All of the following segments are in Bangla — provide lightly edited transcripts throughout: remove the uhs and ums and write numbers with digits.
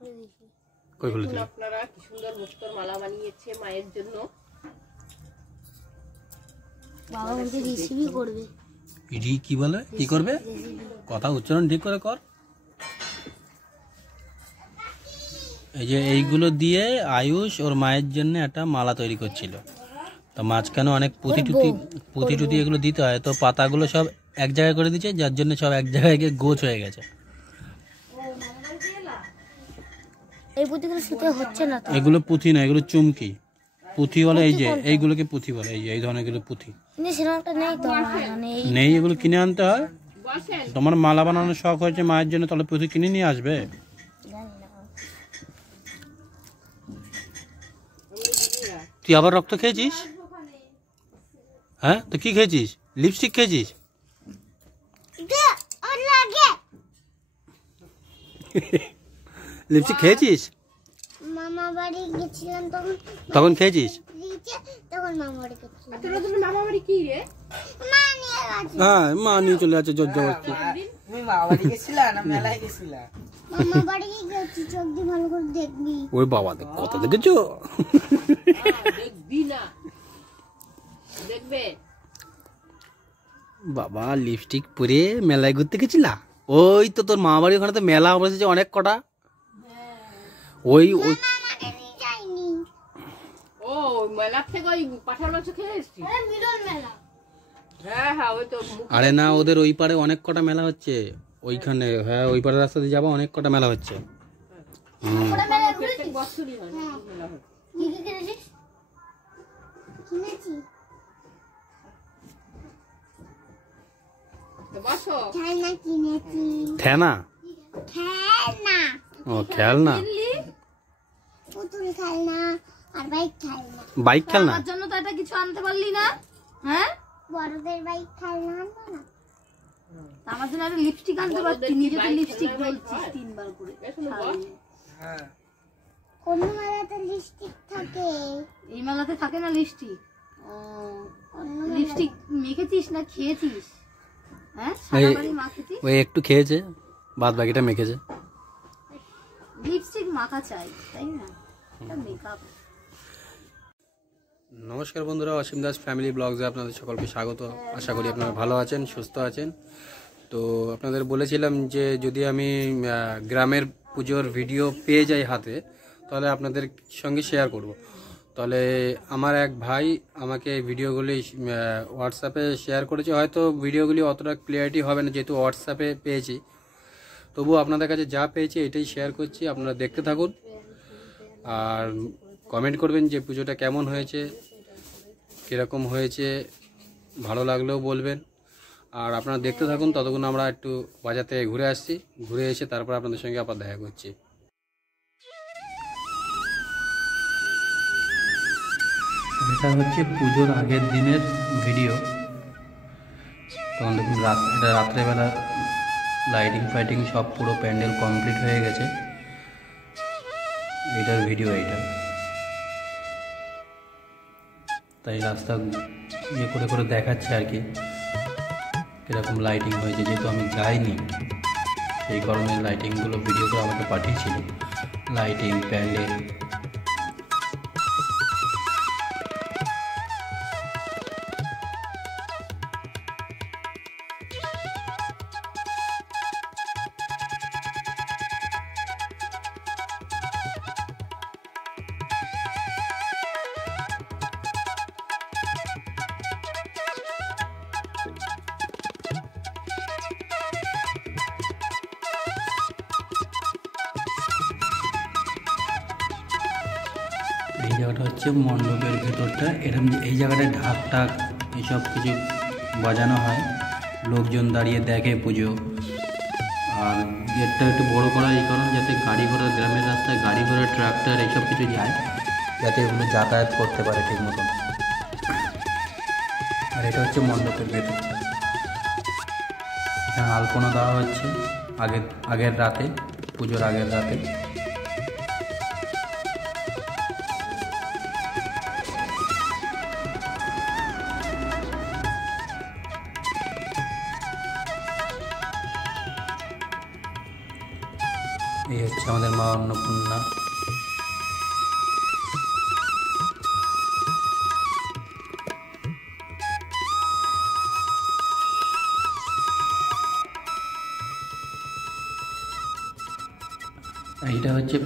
কই খুলে দিল? আপনারা কি সুন্দর মুক্তোর মালা বানিয়েছে মায়ের জন্য। বাবা আমাকে রেসিপি করবে। কি বলে? কি করবে? কথা উচ্চারণ ঠিক করে কর। এই যে এইগুলো দিয়ে আয়ুষ ওর মায়ের জন্য একটা মালা তৈরি করছিল। তো মাঝখানে অনেক পুঁতি টুতি এগুলো দিতে হয়, তো পাতাগুলো সব এক জায়গায় করে দিচ্ছে, যার জন্য সব এক জায়গায় গিয়ে গোছ হয়ে গেছে। এই পুঁতিগুলো শুতে হচ্ছে না তো। এগুলো পুঁথি না, এগুলো চুমকি। পুঁথি বলে এই যে এইগুলোকে পুঁথি বলে, এই ধরনের এগুলো পুঁথি। কিন্তু সেরকম একটা নেই তো মানে নেই, এগুলো কিনে আনতে হয়। তোমার মালা বানানোর শখ হয়েছে মায়ের জন্য, তাহলে পুঁথি কিনে নিয়ে আসবে। তুই আবার রক্ত খেয়েছিস? হ্যাঁ, তো কি খেয়েছিস? লিপস্টিক খেয়েছিস? লিপস্টিক খেয়েছিস? মামা বাড়ি গেছিলাম তখন খেয়েছিস? তখন মামা বাড়ি গেছিলাম। মামা বাড়ি কি রে? হ্যাঁ, মা নিয়ে চলে যাচ্ছে জোর জবরদস্তি। তুমি মামা বাড়ি গেছিলা না মেলায় গেছিলা? মামা বাড়ি গেছি, চোখ দিয়ে ভালো করে দেখবি। ওই বাবা, কত দেখেছো? দেখবি না, দেখবে। বাবা লিপস্টিক পরে মেলায় ঘুরতে গেছিলা? ওই তো তোর মা বাড়ির ওখানে তো মেলা বসেছে অনেক কটা। ওই ওই ও মেলা থেকে ওই পাঠার মাংস খেয়ে এসেছি। হ্যাঁ হ্যাঁ, ওই তো। আরে না, ওদের ওই পারে অনেক কটা মেলা হচ্ছে ওইখানে। হ্যাঁ, ওই পারে রাস্তা দিয়ে যাবো, অনেক কটা মেলা হচ্ছে। বছরই হয় মেলা হয়। বসো। থেনা? ও খেলনা, পুতুল খেলনা আর বাইক খেলনা। বাইক খেলনা? আমার জন্য তো এটা কিছু আনতে পারলি না? হ্যাঁ, বড়দের বাইক খেলনা আনবো না? আমার জন্য একটা লিপস্টিক আনতে পারতি। নিজে তো লিপস্টিক বলছিস তিনবার করে। হ্যাঁ, কোন মেলাতে লিপস্টিক থাকে? এই মেলাতে থাকে না লিপস্টিক। লিপস্টিক মেখেছিস না খেয়েছিস? হ্যাঁ, সারাবাড়ি মাখেছিস। ওই একটু খেয়েছে, বাদ বাকিটা মেখেছে। লিপস্টিক মাখা চাই, তাই না? এটা মেকআপ। নমস্কার বন্ধুরা, অসীম দাস ফ্যামিলি ব্লগসে আপনাদের সকলকে স্বাগত। আশা করি আপনারা ভালো আছেন, সুস্থ আছেন। তো আপনাদের বলেছিলাম যে যদি আমি গ্রামের পুজোর ভিডিও পেয়ে যাই হাতে, তাহলে আপনাদের সঙ্গে শেয়ার করব। তাহলে আমার এক ভাই আমাকে ভিডিওগুলি হোয়াটসঅ্যাপে শেয়ার করেছে। হয়তো ভিডিওগুলি অতটা ক্লিয়ারিটি হবে না যেহেতু হোয়াটসঅ্যাপে পেয়েছি, তবুও আপনাদের কাছে যা পেয়েছি এটাই শেয়ার করছি। আপনারা দেখতে থাকুন আর কমেন্ট করবেন যে পুজোটা কেমন হয়েছে, কীরকম হয়েছে, ভালো লাগলেও বলবেন। আর আপনারা দেখতে থাকুন, ততক্ষণ আমরা একটু বাজার থেকে ঘুরে আসছি, ঘুরে এসে তারপর আপনাদের সঙ্গে আবার দেখা করছি। এটা হচ্ছে পুজোর আগের দিনের ভিডিও। তখন দেখুন এটা রাত্রেবেলা লাইটিং ফাইটিং সব পুরো প্যান্ডেল কমপ্লিট হয়ে গেছে। এটার ভিডিও এইটা। তাই রাস্তা ইয়ে করে করে দেখাচ্ছে আর কি কীরকম লাইটিং হয়েছে। যেহেতু আমি যাইনি, সেই কারণে লাইটিংগুলো ভিডিও করে আমাকে পাঠিয়েছিল। লাইটিং, প্যান্ডেল। এই জায়গাটা হচ্ছে মণ্ডপের ভেতরটা। এরকম এই জায়গাটায় ঢাক টাক এইসব কিছু বাজানো হয়, লোকজন দাঁড়িয়ে দেখে পুজো। আর গেটটা একটু বড় করা এই কারণে যাতে গাড়ি ঘোড়া, গ্রামের রাস্তায় গাড়ি ঘোড়া, ট্রাক্টর এইসব কিছু যায়, যাতে এগুলো যাতায়াত করতে পারে ঠিক মতন। আর এটা হচ্ছে মণ্ডপের ভেতরটা। এখানে আলপনা দেওয়া হচ্ছে আগের রাতে, পুজোর আগের রাতে। এই হচ্ছে আমাদের মা অন্নপূর্ণা। এইটা হচ্ছে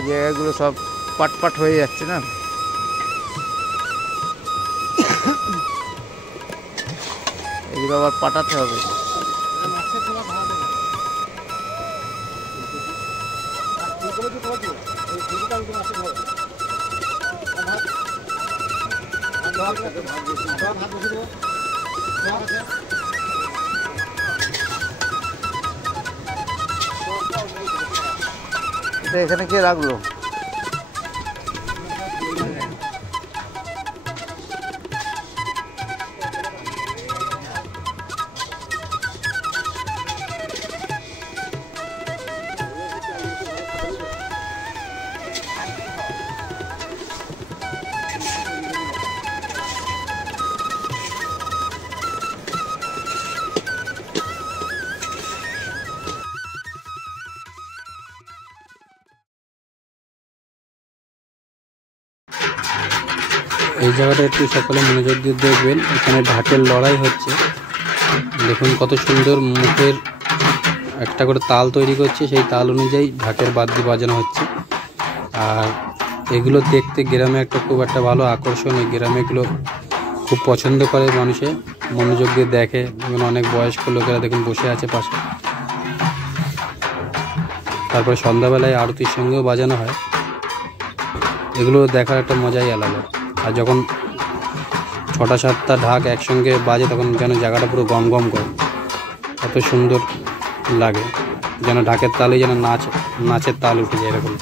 এই জায়গাগুলো সব পাটপাট হয়ে যাচ্ছে না। এগুলো আবার পাঠাতে হবে। এখানে কে রাখলো? এই জায়গাটা একটু সকলে মনোযোগ দিয়ে দেখবেন। এখানে ঢাকের লড়াই হচ্ছে। দেখুন কত সুন্দর মুখের একটা করে তাল তৈরি করছে, সেই তাল অনুযায়ী ঢাকের বাদ্যি বাজানো হচ্ছে। আর এগুলো দেখতে গ্রামে খুব একটা ভালো আকর্ষণ। এই গ্রামে এগুলো খুব পছন্দ করে মানুষে, মনোযোগ দিয়ে দেখে। এবং অনেক বয়স্ক লোকেরা দেখুন বসে আছে পাশে। তারপরে সন্ধ্যাবেলায় আরতির সঙ্গেও বাজানো হয়। এগুলো দেখার একটা মজাই আলাদা। আর যখন 6টা-7টা ঢাক একসঙ্গে বাজে তখন যেন জায়গাটা পুরো গম গম করে, এত সুন্দর লাগে, যেন ঢাকের তালে যেন নাচের তাল উঠে যায় এরকম।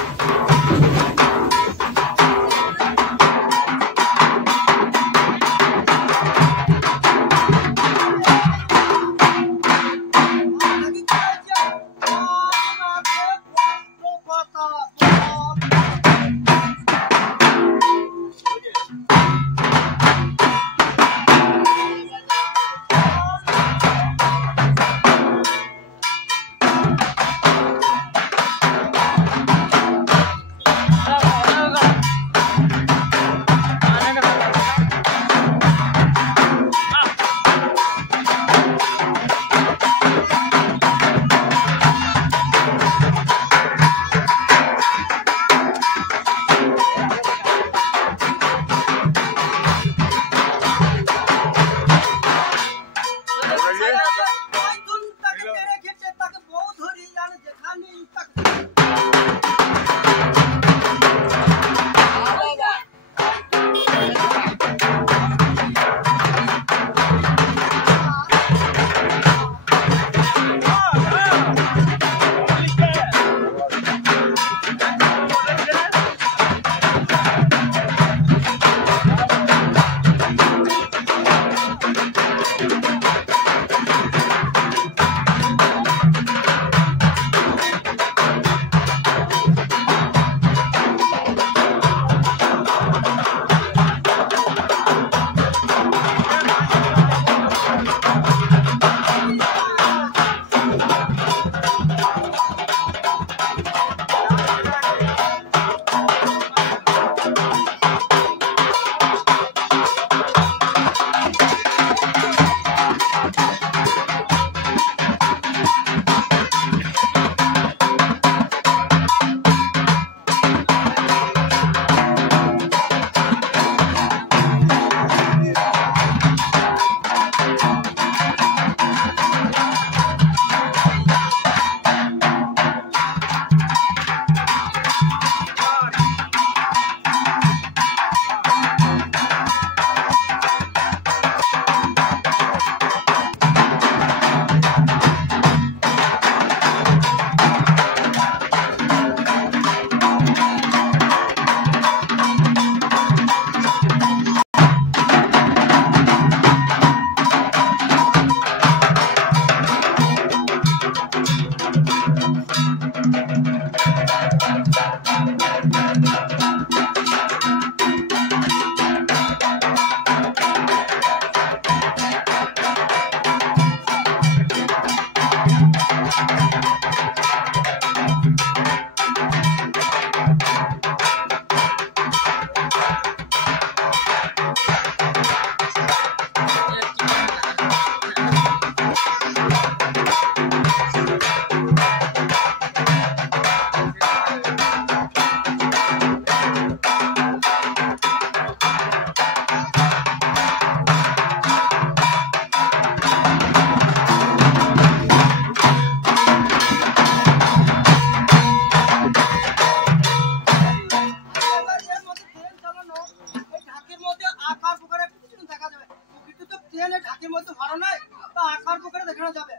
ট্রেন ঢাকির মধ্যে ভাড়া নাই তা আকার পুকুরে দেখানো যাবে।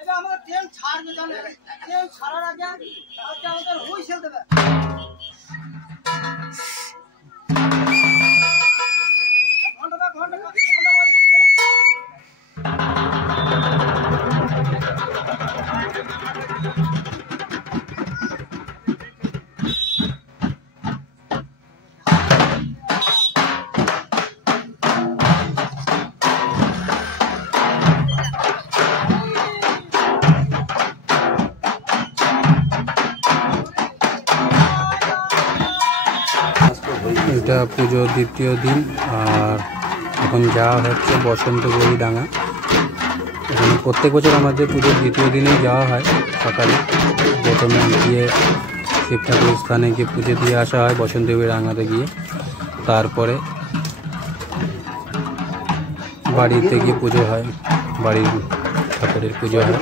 এবার আমাদের ট্রেন ছাড়বে জানে, ট্রেন ছাড়ার আগে আমাদের হুইসেল দেবে। ঘন্টা ঘন্টা ঘন্টা এটা পুজোর দ্বিতীয় দিন আর এখন যাওয়া হচ্ছে বসন্তগড়ি ডাঙ্গা। এখানে প্রত্যেক বছর আমাদের পুজোর দ্বিতীয় দিনেই যাওয়া হয়। সকালে প্রথমে গিয়ে শিব ঠাকুরের স্থানে গিয়ে পুজো দিয়ে আসা হয় বসন্তগড়ি ডাঙ্গাতে গিয়ে, তারপরে বাড়িতে গিয়ে পুজো হয়, বাড়ির ঠাকুরের পুজো হয়।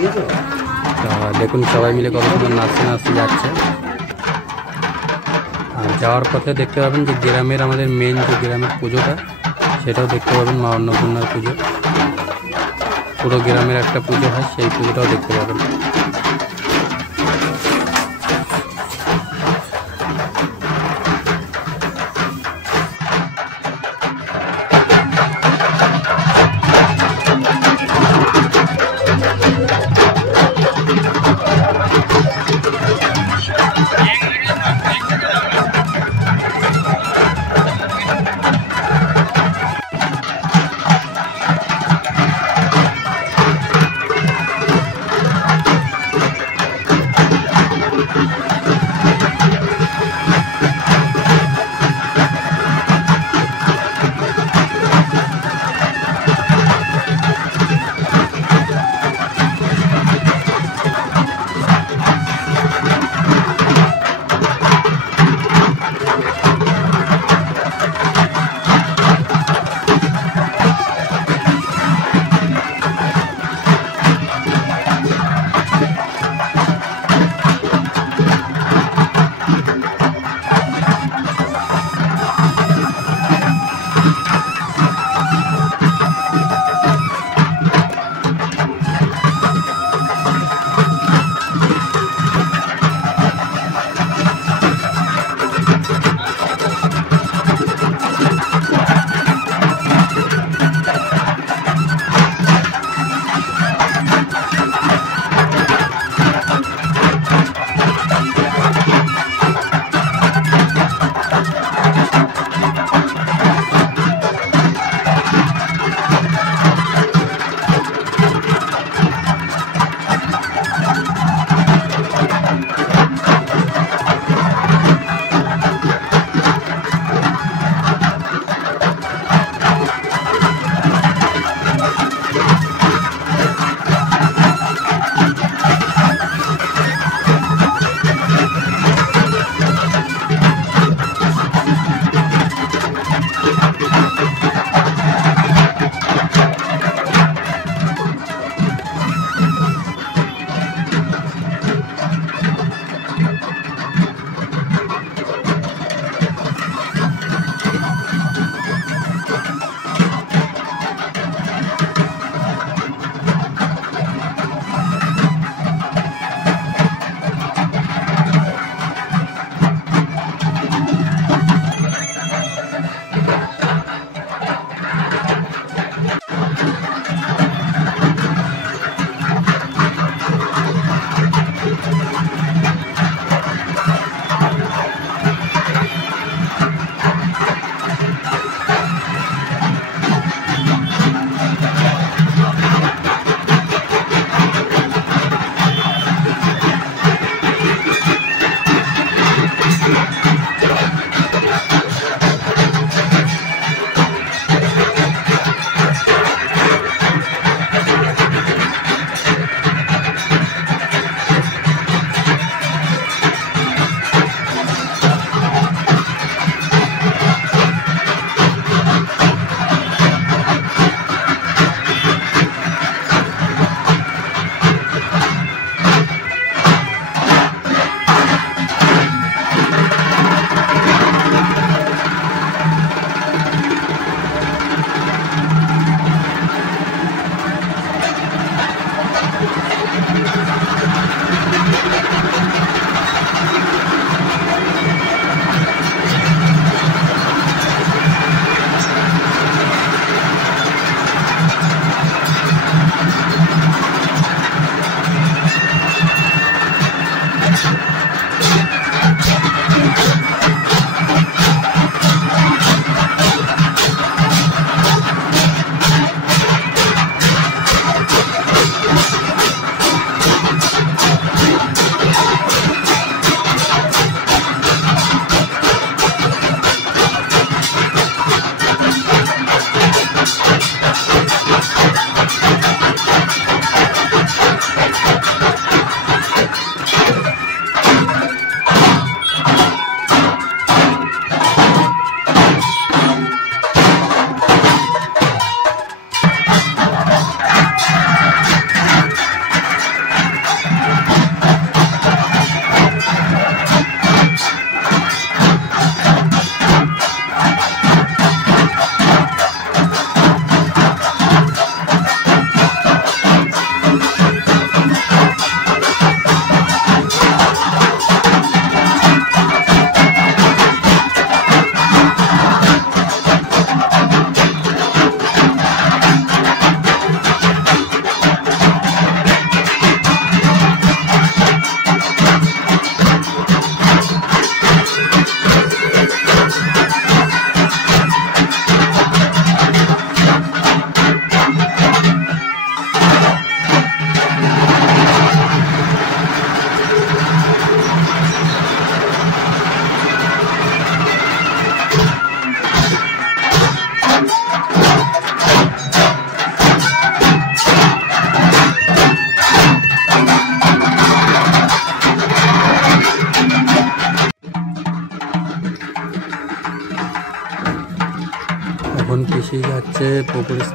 তা দেখুন সবাই মিলে কত সুন্দর নাচতে নাচতে যাচ্ছে। আর যাওয়ার পথে দেখতে পাবেন যে গ্রামের আমাদের মেন যে গ্রামের পুজোটা সেটাও দেখতে পাবেন, মা অন্নপূর্ণার পুজো। পুরো গ্রামের একটা পুজো হয়, সেই পুজোটাও দেখতে পাবেন।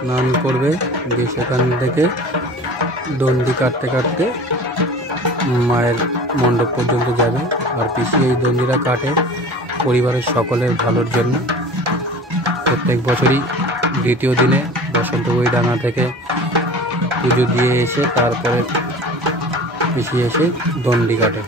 স্নান করবে, দিয়ে সেখান থেকে দণ্ডি কাটতে কাটতে মায়ের মণ্ডপ পর্যন্ত যাবে। আর পিসি এই দণ্ডিরা কাটে পরিবারের সকলের ভালোর জন্য। প্রত্যেক বছরই দ্বিতীয় দিনে বসন্তবই ডাঙা থেকে পুজো দিয়ে এসে তারপরে পিসি এসে দণ্ডি কাটে।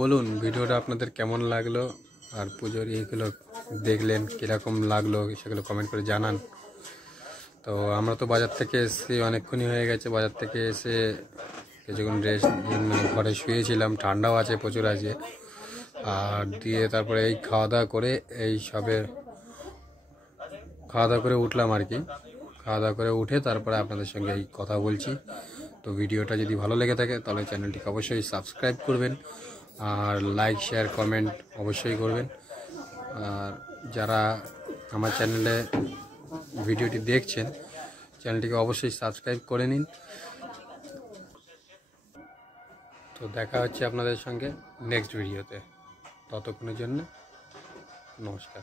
বলুন ভিডিওটা আপনাদের কেমন লাগলো আর পুজোর এইগুলো দেখলেন কীরকম লাগলো সেগুলো কমেন্ট করে জানান। তো তো আমরা তো বাজার থেকে এসে অনেকক্ষণই হয়ে গেছে, বাজার থেকে এসে কিছুক্ষণ রেস্ট মানে ঘরে শুয়েছিলাম, ঠান্ডাও আছে প্রচুর আছে। আর দিয়ে তারপরে এই খাওয়া দাওয়া করে এই সবে খাওয়া দাওয়া করে উঠলাম আর কি। খাওয়া দাওয়া করে উঠে তারপরে আপনাদের সঙ্গে এই কথা বলছি। তো ভিডিওটা যদি ভালো লেগে থাকে তাহলে চ্যানেলটিকে অবশ্যই সাবস্ক্রাইব করবেন, আর লাইক শেয়ার কমেন্ট অবশ্যই করবেন। আর যারা আমার চ্যানেলে ভিডিওটি দেখছেন চ্যানেলটিকে অবশ্যই সাবস্ক্রাইব করে নিন। তো দেখা হচ্ছে আপনাদের সঙ্গে নেক্সট ভিডিওতে, ততক্ষণের জন্য নমস্কার।